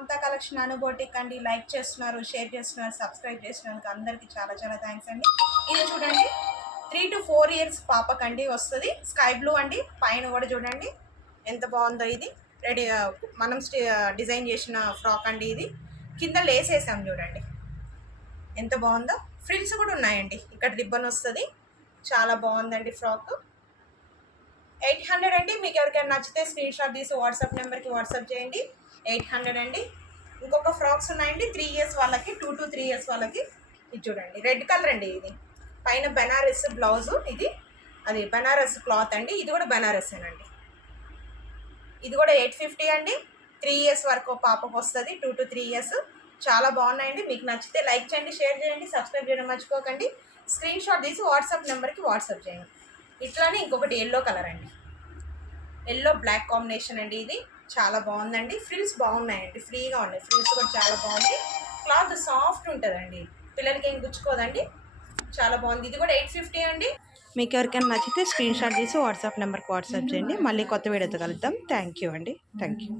Mamata collection అనుబోటిక్ అండి. Like చేస్తున్నారు, share చేస్తున్నారు, సబ్స్క్రైబ్ చేస్తున్నందుకు అందరికీ చాలా చాలా థ్యాంక్స్ అండి. ఇది చూడండి 3 to 4 years పాపకండి వస్తుంది. స్కై బ్లూ అండి. పైన కూడా చూడండి ఎంత బాగుందో. ఇది రెడీ మనం డిజైన్ చేసిన ఫ్రాక్ అండి. ఇది కింద లేస్ వేసాం చూడండి ఎంత బాగుందో. ఫ్రిల్స్ కూడా ఉన్నాయండి. ఇక్కడ రిబ్బన్ వస్తుంది. చాలా బాగుందండి ఫ్రాక్. 800 అండి. మీకు ఎవరికైనా నచ్చితే స్క్రీన్ షాట్ తీసి వాట్సాప్ నెంబర్కి వాట్సాప్ చేయండి. 800 అండి. ఇంకొక ఫ్రాక్స్ ఉన్నాయండి 3 years వాళ్ళకి, 2 to 3 years వాళ్ళకి. ఇది చూడండి రెడ్ కలర్ అండి. ఇది పైన బెనారస్ బ్లౌజు. ఇది అది బెనారస్ క్లాత్ అండి. ఇది కూడా బెనారసేనండి. ఇది కూడా 850 అండి. 3 years వరకు పాపకు వస్తుంది. 2 to 3 years. చాలా బాగున్నాయండి. మీకు నచ్చితే లైక్ చేయండి, షేర్ చేయండి, సబ్స్క్రైబ్ చేయడం మర్చిపోకండి. స్క్రీన్ షాట్ తీసి వాట్సాప్ నెంబర్కి వాట్సాప్ చేయండి. ఇట్లానే ఇంకొకటి ఎల్లో కలర్ అండి. ఎల్లో బ్లాక్ కాంబినేషన్ అండి. ఇది చాలా బాగుందండి. ఫ్రిల్స్ బాగున్నాయండి, ఫ్రీగా ఉన్నాయి. ఫ్రిల్స్ కూడా చాలా బాగుంది. క్లాత్ సాఫ్ట్ ఉంటుందండి, పిల్లలకి ఏం గుచ్చుకోదండి. చాలా బాగుంది. ఇది కూడా 850 అండి. మీకు ఎవరికైనా నచ్చితే స్క్రీన్ షాట్ తీసి వాట్సాప్ నెంబర్కి వాట్సాప్ చేయండి. మళ్ళీ కొత్త వీడియోతో కలుద్దాం. థ్యాంక్ యూ అండి. Thank you.